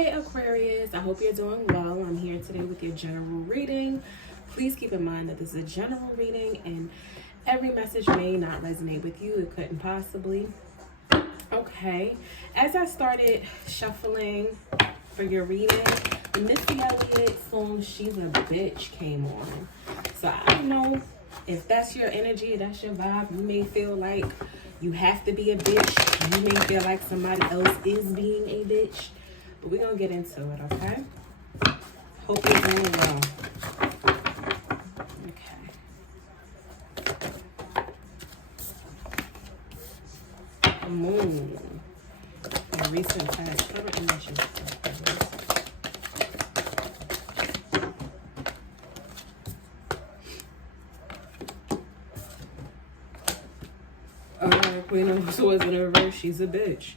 Hey Aquarius, I hope you're doing well. I'm here today with your general reading. Please keep in mind that this is a general reading and every message may not resonate with you. It couldn't possibly. Okay, as I started shuffling for your reading, the Missy Elliott song She's a Bitch came on. So I don't know if that's your energy, that's your vibe. You may feel like you have to be a bitch. You may feel like somebody else is being a bitch. But we're going to get into it, okay? Hope you're doing well. Okay. The moon. In recent past. I don't mention Queen of Swords in reverse. She's a bitch.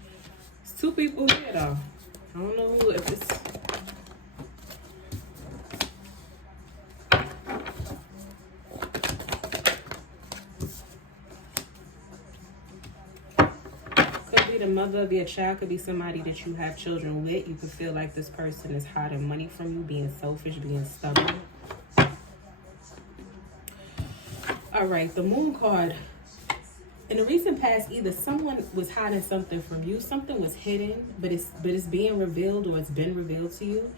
It's two people here, though. I don't know who, if it's... Could be the mother of your child, could be somebody that you have children with. You could feel like this person is hiding money from you, being selfish, being stubborn. All right, the moon card. In the recent past, either someone was hiding something from you, something was hidden, but it's being revealed or it's been revealed to you.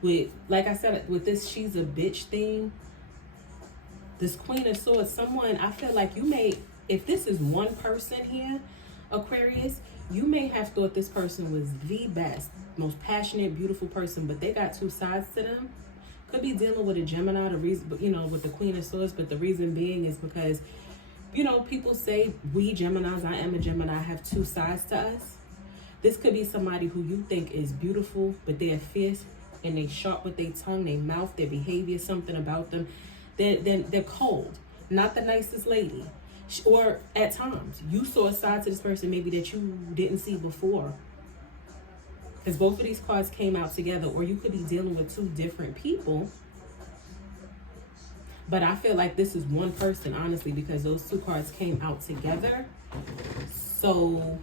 With, like I said, with this she's a bitch thing, this Queen of Swords, someone, I feel like you may, if this is one person here, Aquarius, you may have thought this person was the best, most passionate, beautiful person, but they got two sides to them. Could be dealing with a Gemini, the reason, with the Queen of Swords, but the reason being is because people say we Geminis, I am a Gemini, have two sides to us. This could be somebody who you think is beautiful, but they're fierce and they sharp with their tongue, their mouth, their behavior, something about them. They're cold, not the nicest lady. Or at times, you saw a side to this person maybe that you didn't see before. Because both of these cards came out together, or you could be dealing with two different people. But I feel like this is one person, honestly, because those two cards came out together. So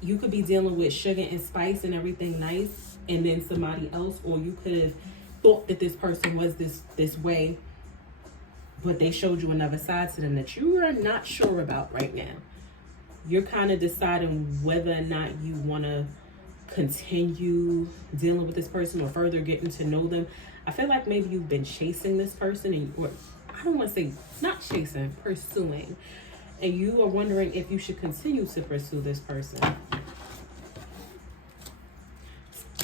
you could be dealing with sugar and spice and everything nice, and then somebody else, or you could have thought that this person was this way, but they showed you another side to them that you are not sure about right now. You're kind of deciding whether or not you want to continue dealing with this person or further getting to know them. I feel like maybe you've been chasing this person, or I don't want to say not chasing, pursuing. And you are wondering if you should continue to pursue this person.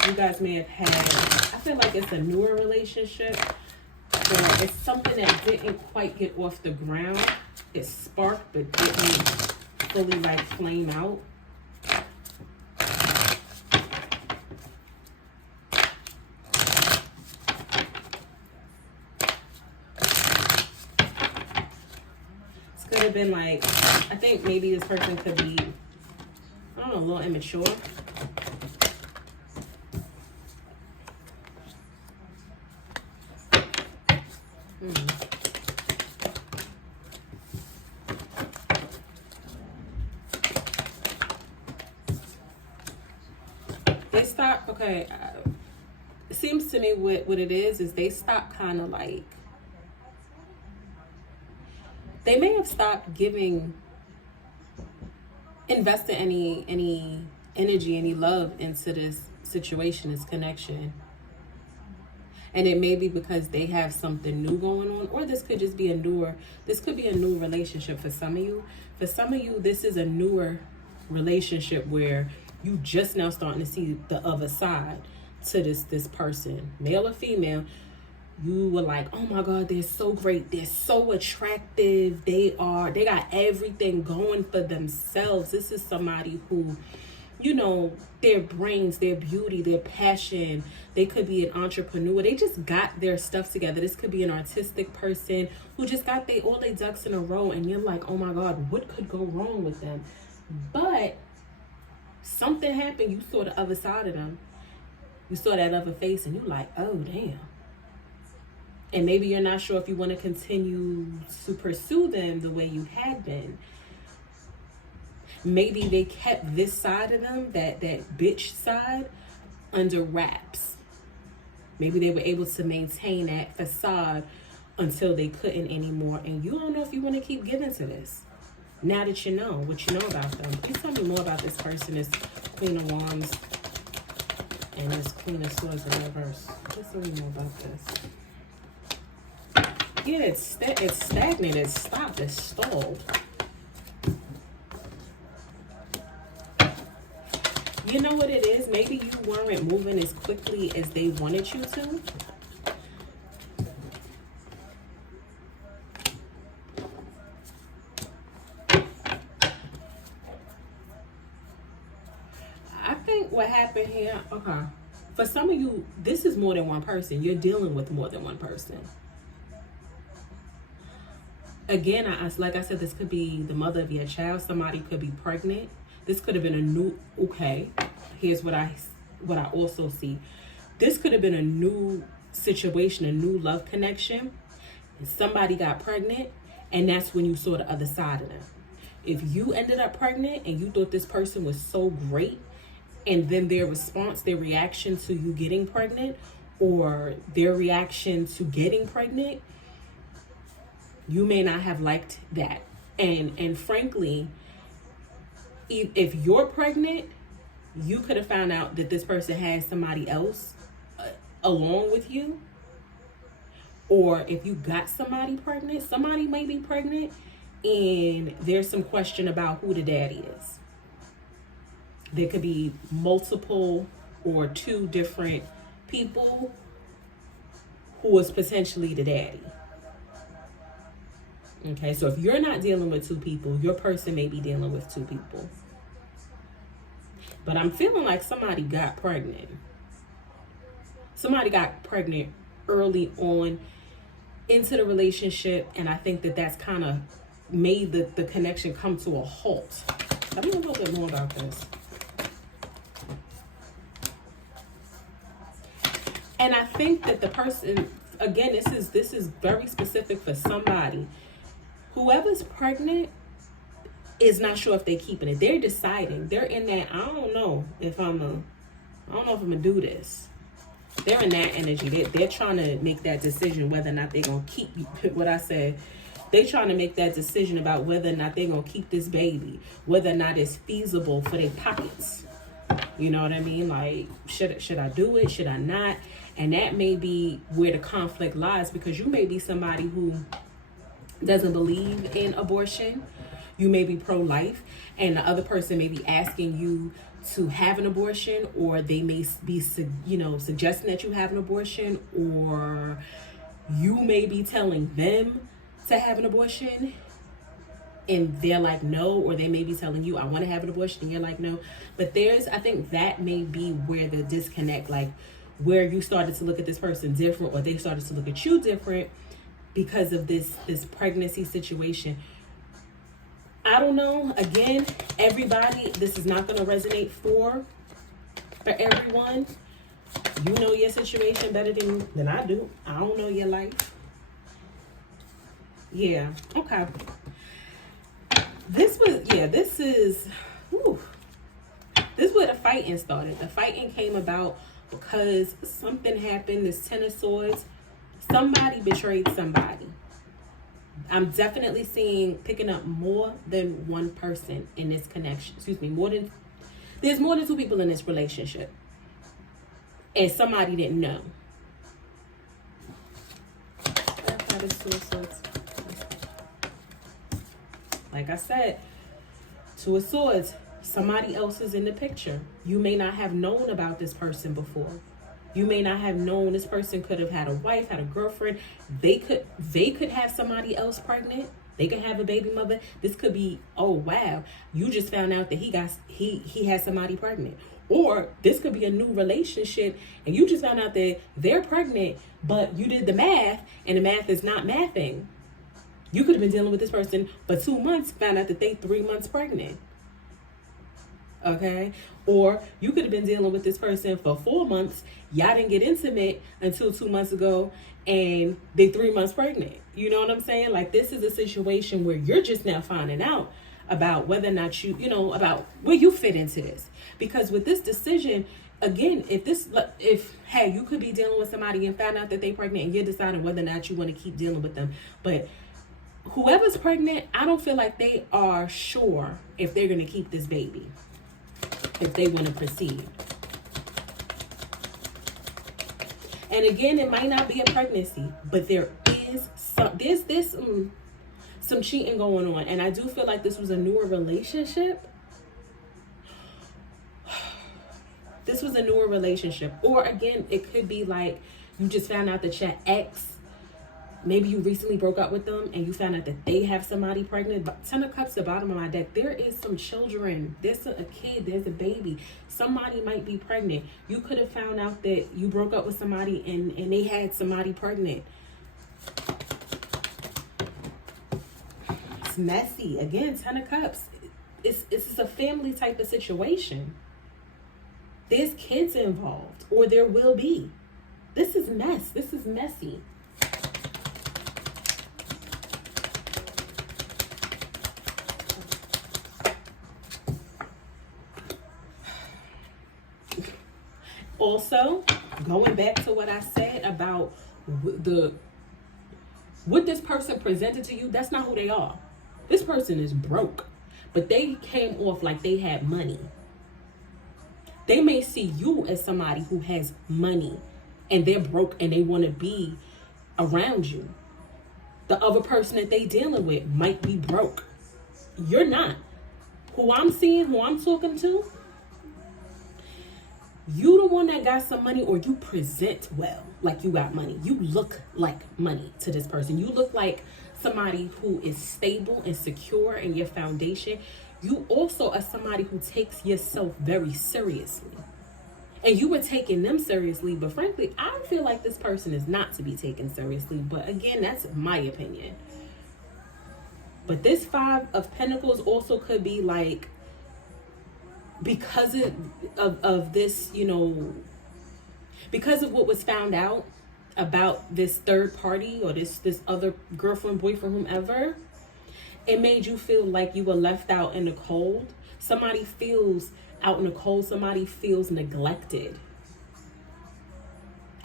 You guys may have had, I feel like it's a newer relationship, or it's something that didn't quite get off the ground. It sparked, but didn't fully like flame out. Could have been like, I think maybe this person could be, I don't know, a little immature. They stop, okay, it seems to me what it is they stop kind of like, they may have stopped investing any energy, any love into this situation, this connection. And it may be because they have something new going on, or this could just be a new relationship for some of you. For some of you, this is a newer relationship where you just now starting to see the other side to this person, male or female. You were like, oh my God, they're so great. They're so attractive. They got everything going for themselves. This is somebody who, their brains, their beauty, their passion. They could be an entrepreneur. They just got their stuff together. This could be an artistic person who just got all their ducks in a row. And you're like, oh my God, what could go wrong with them? But something happened. You saw the other side of them. You saw that other face and you're like, oh, damn. And maybe you're not sure if you want to continue to pursue them the way you had been. Maybe they kept this side of them, that bitch side, under wraps. Maybe they were able to maintain that facade until they couldn't anymore. And you don't know if you want to keep giving to this. Now that you know what you know about them. Please tell me more about this person, this Queen of Wands and this Queen of Swords in reverse. Please tell me more about this. Yeah, it's stagnant, it's stopped, it's stalled. You know what it is? Maybe you weren't moving as quickly as they wanted you to. I think what happened here, okay, for some of you, this is more than one person. You're dealing with more than one person. Again, like I said, this could be the mother of your child. Somebody could be pregnant. This could have been a new, okay, here's what I also see. This could have been a new situation, a new love connection. Somebody got pregnant, and that's when you saw the other side of them. If you ended up pregnant and you thought this person was so great, and then their response, their reaction to you getting pregnant, or their reaction to getting pregnant, you may not have liked that. And frankly, if you're pregnant, you could have found out that this person has somebody else along with you. Or if you got somebody pregnant, somebody may be pregnant and there's some question about who the daddy is. There could be multiple or two different people who is potentially the daddy. Okay, so if you're not dealing with two people, your person may be dealing with two people. But I'm feeling like somebody got pregnant. Somebody got pregnant early on into the relationship, and I think that that's kind of made the connection come to a halt. Tell me a little bit more about this. And I think that the person, again, this is very specific for somebody. Whoever's pregnant is not sure if they're keeping it. They're deciding. They're in that, I don't know if I'm gonna do this. They're in that energy. They're trying to make that decision whether or not they're gonna keep what I said. They're trying to make that decision about whether or not they're gonna keep this baby, whether or not it's feasible for their pockets. You know what I mean? Like, should I do it? Should I not? And that may be where the conflict lies, because you may be somebody who doesn't believe in abortion. You may be pro-life, and the other person may be asking you to have an abortion, or they may be, suggesting that you have an abortion, or you may be telling them to have an abortion, and they're like, no, or they may be telling you, I want to have an abortion, and you're like, no. But I think that may be where the disconnect, like where you started to look at this person different, or they started to look at you different because of this pregnancy situation. I don't know. Again, everybody, this is not going to resonate for everyone. You know your situation better than I do. I don't know your life. Yeah. Okay. This is where the fighting started. The fighting came about because something happened. This Ten of Swords. Somebody betrayed somebody. I'm definitely picking up more than one person in this connection. There's more than two people in this relationship. And somebody didn't know. Like I said, Two of Swords, somebody else is in the picture. You may not have known about this person before. You may not have known this person could have had a wife, had a girlfriend. They could have somebody else pregnant. They could have a baby mother. This could be, oh wow, you just found out that he has somebody pregnant. Or this could be a new relationship and you just found out that they're pregnant, but you did the math and the math is not mathing. You could have been dealing with this person for 2 months, found out that they 3 months pregnant. Okay? Or you could have been dealing with this person for 4 months. Y'all didn't get intimate until 2 months ago and they 3 months pregnant. You know what I'm saying? Like, this is a situation where you're just now finding out about whether or not about where you fit into this. Because with this decision, again, if hey, you could be dealing with somebody and found out that they pregnant and you're deciding whether or not you want to keep dealing with them. But whoever's pregnant, I don't feel like they are sure if they're going to keep this baby, if they want to proceed. And again, it might not be a pregnancy, but there is some cheating going on. And I do feel like this was a newer relationship. This was a newer relationship. Or again, it could be like you just found out that your ex, maybe you recently broke up with them and you found out that they have somebody pregnant. But 10 of Cups, the bottom of my deck, there is some children. There's a kid. There's a baby. Somebody might be pregnant. You could have found out that you broke up with somebody and they had somebody pregnant. It's messy. Again, 10 of Cups. It's a family type of situation. There's kids involved, or there will be. This is mess. This is messy. Also, going back to what I said about what this person presented to you, that's not who they are. This person is broke, but they came off like they had money. They may see you as somebody who has money and they're broke and they want to be around you. The other person that they dealing with might be broke. You're not. Who I'm seeing, who I'm talking to, you the one that got some money, or you present well, like you got money. You look like money to this person. You look like somebody who is stable and secure in your foundation. You also are somebody who takes yourself very seriously. And you were taking them seriously, but frankly, I feel like this person is not to be taken seriously. But again, that's my opinion. But this 5 of Pentacles also could be like, because of this, you know, because of what was found out about this third party or this other girlfriend, boyfriend, whomever, it made you feel like you were left out in the cold. Somebody feels out in the cold. Somebody feels neglected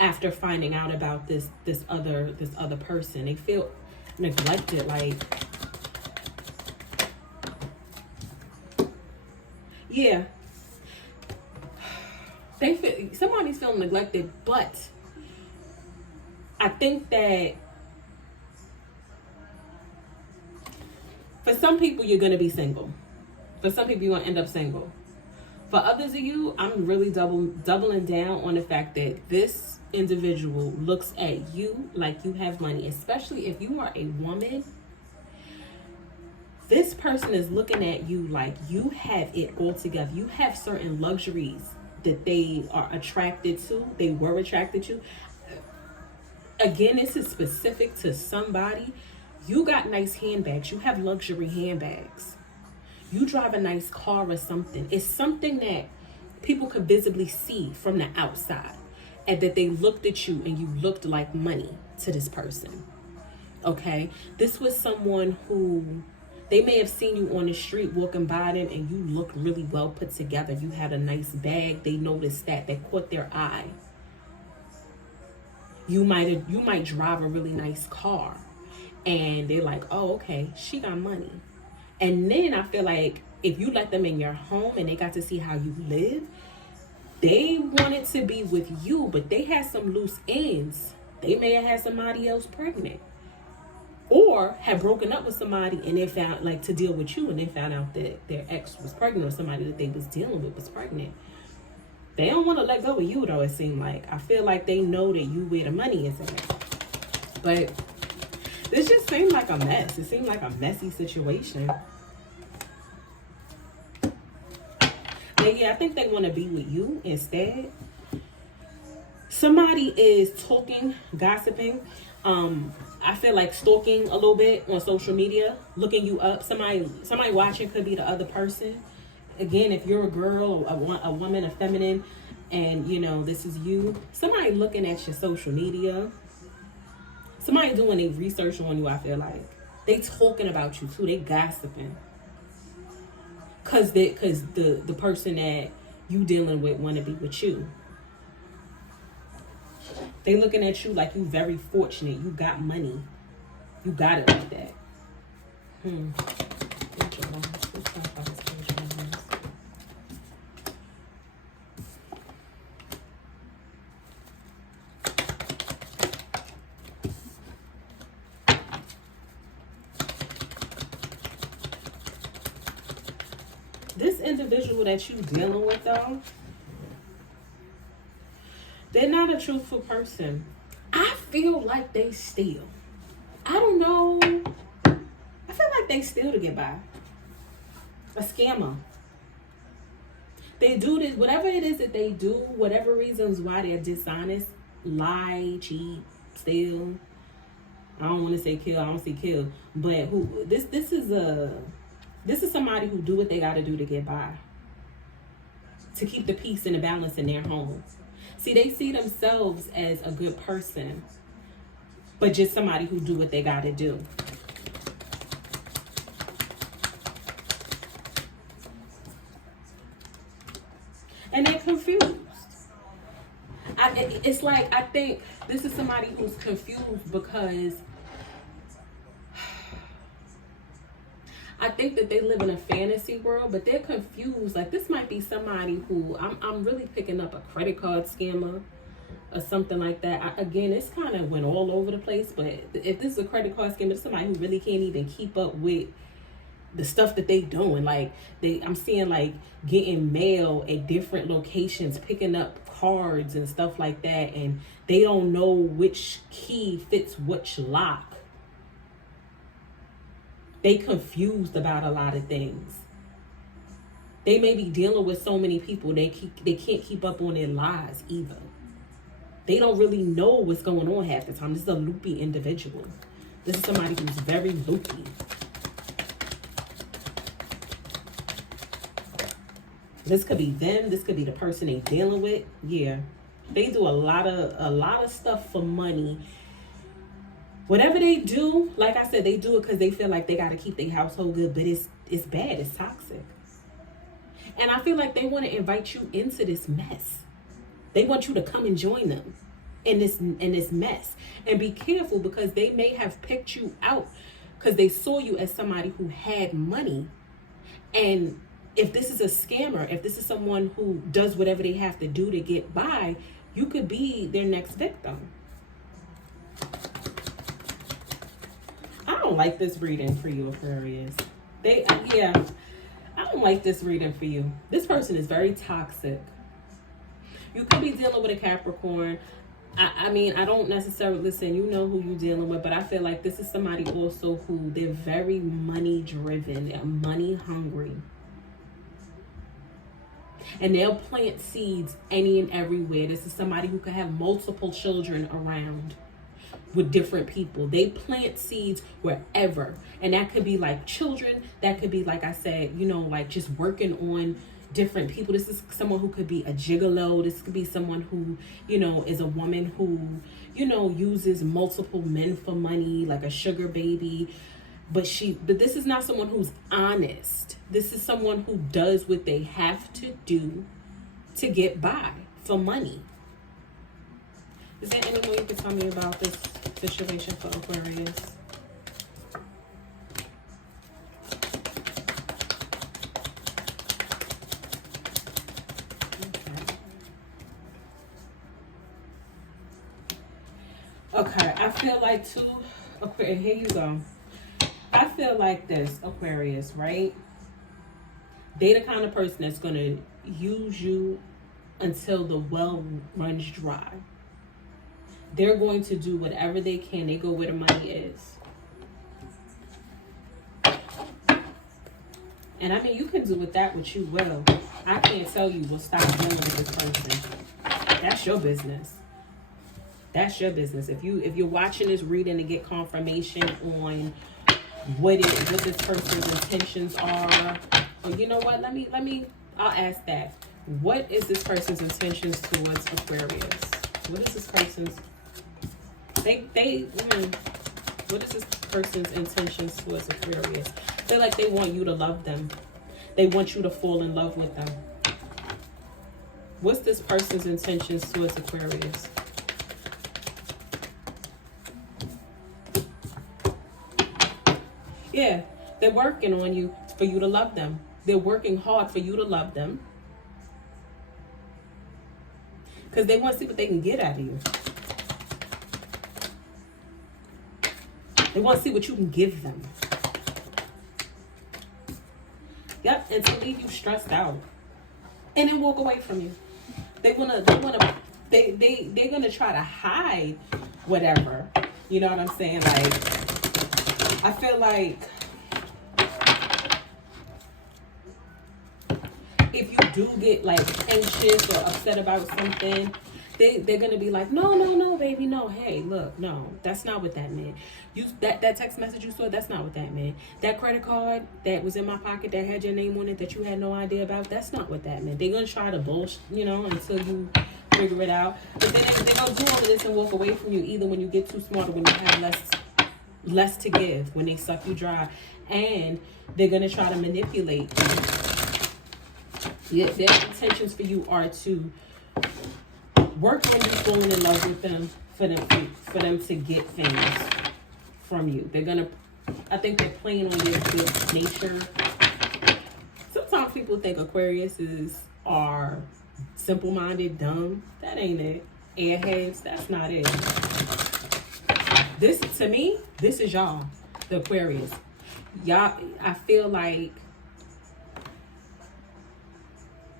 after finding out about this other person. They feel neglected, like, yeah. Somebody's feeling neglected, but I think that for some people, you're going to be single. For some people, you're going to end up single. For others of you, I'm really doubling down on the fact that this individual looks at you like you have money, especially if you are a woman. This person is looking at you like you have it all together. You have certain luxuries that they are attracted to. They were attracted to. Again, this is specific to somebody. You got nice handbags. You have luxury handbags. You drive a nice car or something. It's something that people could visibly see from the outside, and that they looked at you and you looked like money to this person. Okay? This was someone who, they may have seen you on the street walking by them and you looked really well put together. You had a nice bag. They noticed that. They caught their eye. You might drive a really nice car. And they're like, oh, okay, she got money. And then I feel like if you let them in your home and they got to see how you live, they wanted to be with you, but they had some loose ends. They may have had somebody else pregnant. Or had broken up with somebody and they found, like, to deal with you, and they found out that their ex was pregnant, or somebody that they was dealing with was pregnant. They don't want to let go of you, though, it seemed like. I feel like they know that you where the money is at. But this just seemed like a mess. It seemed like a messy situation. But yeah, I think they want to be with you instead. Somebody is talking, gossiping. I feel like stalking a little bit on social media, looking you up. Somebody watching could be the other person. Again, if you're a girl, a woman, a feminine, and you know this is you, somebody looking at your social media. Somebody doing a research on you. I feel like they talking about you too. They gossiping. Cause the person that you dealing with want to be with you. They looking at you like you very fortunate. You got money. You got it like that. This individual that you dealing with, though, they're not a truthful person. I feel like they steal. I don't know. I feel like they steal to get by. A scammer. They do this, whatever it is that they do, whatever reasons why they're dishonest, lie, cheat, steal. I don't want to say kill. I don't see kill, but this is somebody who do what they got to do to get by, to keep the peace and the balance in their home. See, they see themselves as a good person, but just somebody who do what they got to do. And they're confused. It's like, I think this is somebody who's confused because I think that they live in a fantasy world, but they're confused. Like, this might be somebody who I'm really picking up a credit card scammer or something like that. Again, it's kind of went all over the place, but if this is a credit card scammer, it's somebody who really can't even keep up with the stuff that they doing. Like, I'm seeing like getting mail at different locations, picking up cards and stuff like that, and they don't know which key fits which lock. They confused about a lot of things. They may be dealing with so many people, they can't keep up on their lives either. They don't really know what's going on half the time. This is a loopy individual. This is somebody who's very loopy. This could be them. This could be the person they dealing with. Yeah, they do a lot of stuff for money. Whatever they do, like I said, they do it because they feel like they got to keep their household good. But it's bad. It's toxic. And I feel like they want to invite you into this mess. They want you to come and join them in this mess. And be careful, because they may have picked you out because they saw you as somebody who had money. And if this is a scammer, if this is someone who does whatever they have to do to get by, you could be their next victim. I don't like this reading for you, Aquarius. I don't like this reading for you. This person is very toxic. You could be dealing with a Capricorn. I mean, I don't necessarily, listen, you know who you're dealing with, but I feel like this is somebody also who, they're very money driven. They're money hungry. And they'll plant seeds any and everywhere. This is somebody who could have multiple children around with different people. They plant seeds wherever. And that could be like children. That could be, like I said, like just working on different people. This is someone who could be a gigolo. This could be someone who, is a woman who, uses multiple men for money, like a sugar baby. But this is not someone who's honest. This is someone who does what they have to do to get by for money. Is there any more you can tell me about this situation for Aquarius? Okay, I feel like Aquarius, here you go. I feel like this, Aquarius, right? They the kind of person that's going to use you until the well runs dry. They're going to do whatever they can. They go where the money is. And I mean, you can do with that what you will. I can't tell you, well, stop dealing with this person. That's your business. That's your business. If you're watching this reading to get confirmation on what this person's intentions are, well, you know what? I'll ask that. What is this person's intentions towards Aquarius? What is this person's? What is this person's intentions towards Aquarius? I feel like they want you to love them. They want you to fall in love with them. What's this person's intentions towards Aquarius? Yeah, they're working on you for you to love them. They're working hard for you to love them. Because they want to see what they can get out of you. They want to see what you can give them. Yep, and to leave you stressed out. And then walk away from you. They're gonna try to hide whatever. You know what I'm saying? Like, I feel like if you do get like anxious or upset about something, they're gonna be like, no, baby, no. Hey, look, no, that's not what that meant. That text message you saw, that's not what that meant. That credit card that was in my pocket that had your name on it that you had no idea about, that's not what that meant. They're gonna try to bullshit, until you figure it out. But then they're gonna do all of this and walk away from you, either when you get too smart or when you have less to give, when they suck you dry, and they're gonna try to manipulate you. Their intentions for you are to work on you falling in love with them, for them to get things from you. I think they're playing on your good nature. Sometimes people think Aquariuses are simple-minded, dumb. That ain't it. Airheads, that's not it. To me, this is y'all, the Aquarius. Y'all, I feel like,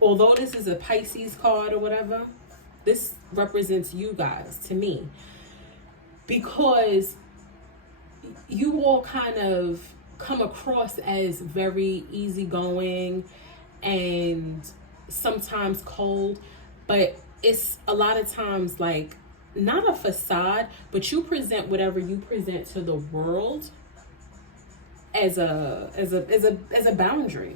although this is a Pisces card or whatever, this represents you guys to me, because you all kind of come across as very easygoing and sometimes cold, but it's a lot of times like not a facade, but you present whatever you present to the world as a boundary.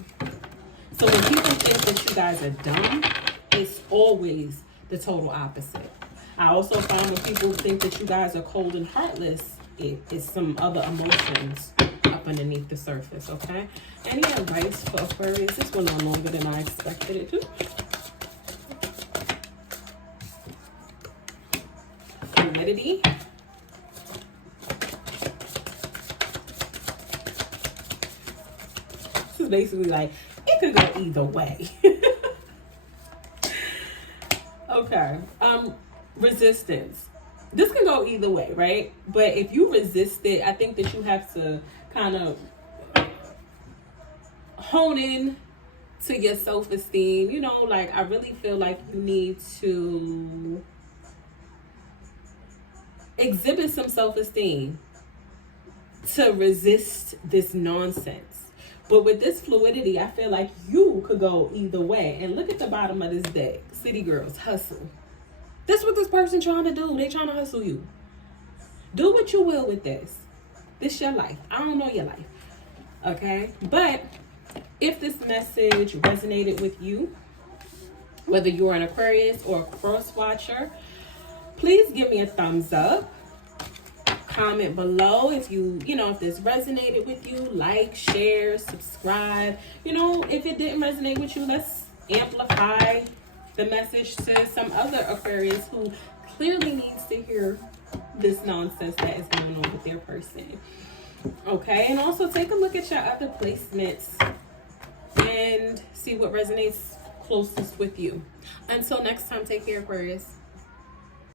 So when people think that you guys are dumb, it's always the total opposite. I also find when people think that you guys are cold and heartless, it is some other emotions up underneath the surface, okay? Any advice for Aquarius? This went on longer than I expected it to. Fluidity. This is basically like, it could go either way. Okay. Resistance. This can go either way, right? But if you resist it, I think that you have to kind of hone in to your self-esteem. Like, I really feel like you need to exhibit some self-esteem to resist this nonsense. But with this fluidity, I feel like you could go either way. And look at the bottom of this deck. City girls, hustle. That's what this person trying to do. They trying to hustle you. Do what you will with this. This your life. I don't know your life. Okay? But if this message resonated with you, whether you're an Aquarius or a cross watcher, please give me a thumbs up. Comment below if if this resonated with you. Like, share, subscribe. If it didn't resonate with you, let's amplify the message to some other Aquarius who clearly needs to hear this nonsense that is going on with their person. Okay, and also take a look at your other placements and see what resonates closest with you. Until next time, take care, Aquarius.